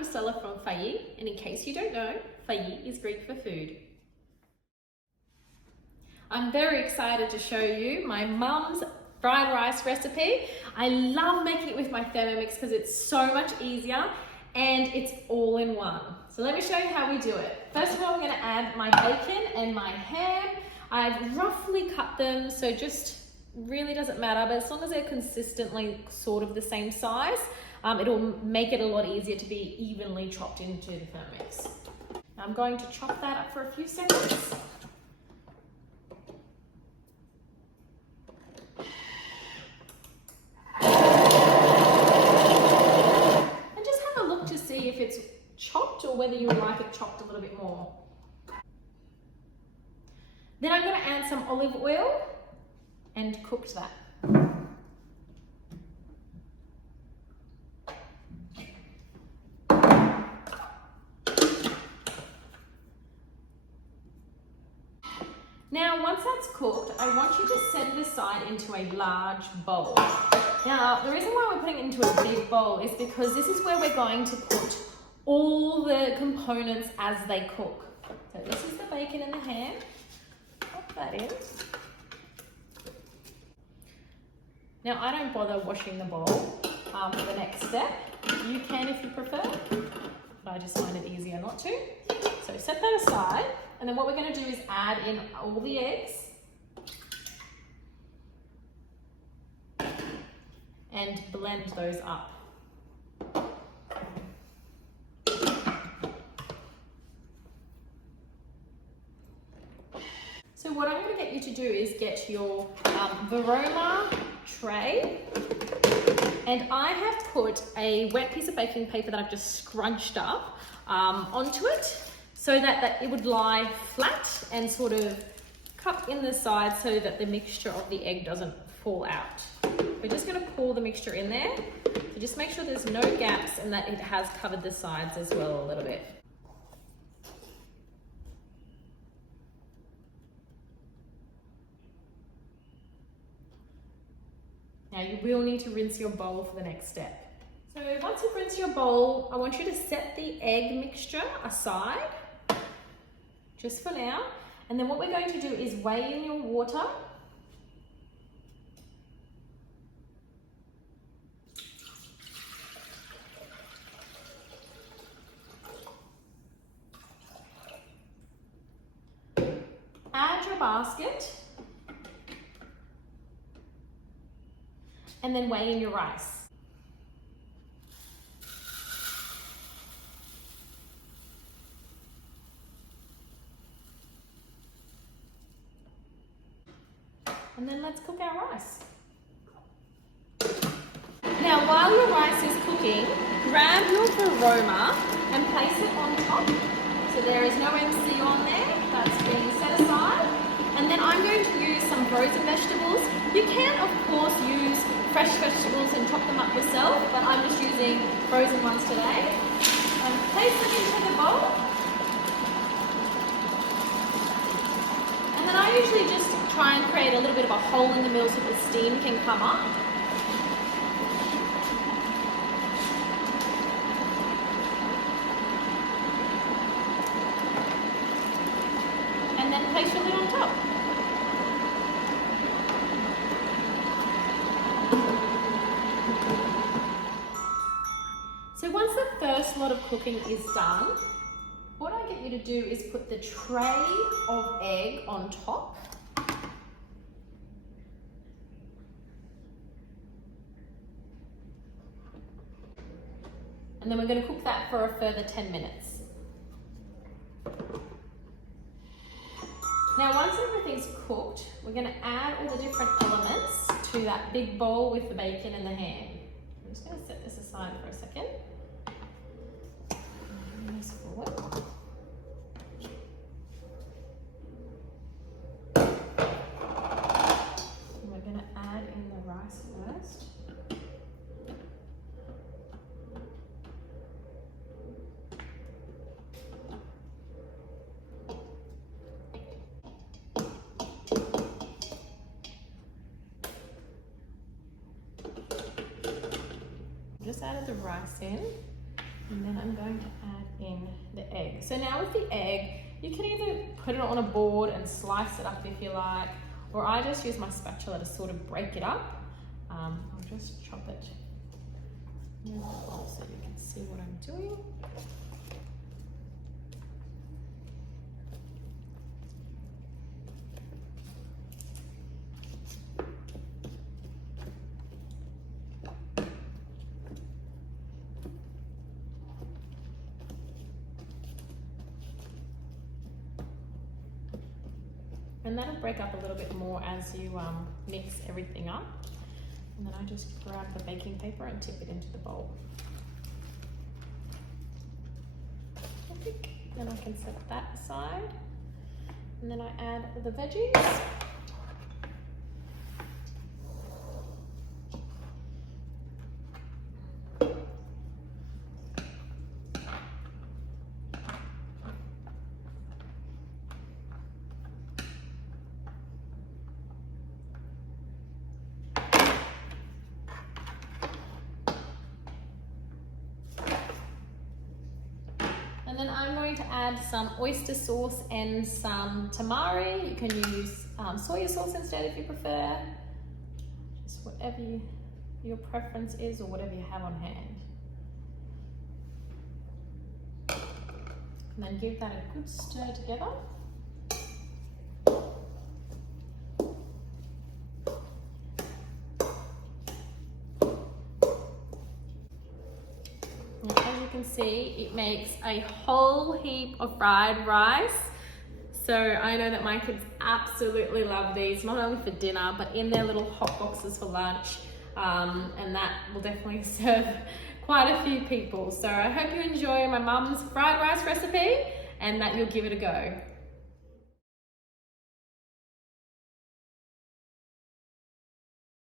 Priscilla from Fayi, and in case you don't know, Fayi is Greek for food. I'm very excited to show you my mum's fried rice recipe. I love making it with my Thermomix because it's so much easier and it's all in one. So let me show you how we do it. First of all, I'm going to add my bacon and my ham. I've roughly cut them, so just really doesn't matter, but as long as they're consistently sort of the same size, it'll make it a lot easier to be evenly chopped into the Thermomix. I'm going to chop that up for a few seconds. And just have a look to see if it's chopped or whether you would like it chopped a little bit more. Then I'm going to add some olive oil and cooked that. Now, once that's cooked, I want you to set it aside into a large bowl. Now, the reason why we're putting it into a big bowl is because this is where we're going to put all the components as they cook. So this is the bacon and the ham. Pop that in. Now, I don't bother washing the bowl for the next step. You can if you prefer, but I just find it easier not to. So set that aside, and then what we're going to do is add in all the eggs and blend those up. So what I'm going to get you to do is get your Varoma tray, and I have put a wet piece of baking paper that I've just scrunched up onto it so that it would lie flat and sort of cup in the side so that the mixture of the egg doesn't fall out. We're just going to pour the mixture in there, so just make sure there's no gaps and that it has covered the sides as well a little bit. Now you will need to rinse your bowl for the next step. So once you've rinsed your bowl, I want you to set the egg mixture aside, just for now. And then what we're going to do is weigh in your water. Add your basket. And then weigh in your rice. And then let's cook our rice. Now, while your rice is cooking, grab your Varoma and place it on top. So there is no MC on there, that's being set aside. And then I'm going to use some frozen vegetables. You can, of course, use fresh vegetables and chop them up yourself, but I'm just using frozen ones today. Place them into the bowl. And then I usually just try and create a little bit of a hole in the middle so the steam can come up. And then place your lid on top. So once the first lot of cooking is done, what I get you to do is put the tray of egg on top. And then we're going to cook that for a further 10 minutes. Now, once everything's cooked, we're going to add all the different elements to that big bowl with the bacon and the ham. I'm just going to set this aside for a second. Move this forward. And we're going to add in the rice first. Just added the rice in, and then I'm going So now with the egg, you can either put it on a board and slice it up if you like, or I just use my spatula to sort of break it up. I'll just chop it in the bowl so you can see what I'm doing. And that'll break up a little bit more as you mix everything up. And then I just grab the baking paper and tip it into the bowl. Then I can set that aside. And then I add the veggies. And then I'm going to add some oyster sauce and some tamari. You can use soy sauce instead if you prefer. Just whatever your preference is or whatever you have on hand. And then give that a good stir together. See, it makes a whole heap of fried rice. So I know that my kids absolutely love these, not only for dinner, but in their little hot boxes for lunch. And that will definitely serve quite a few people. So I hope you enjoy my mum's fried rice recipe and that you'll give it a go.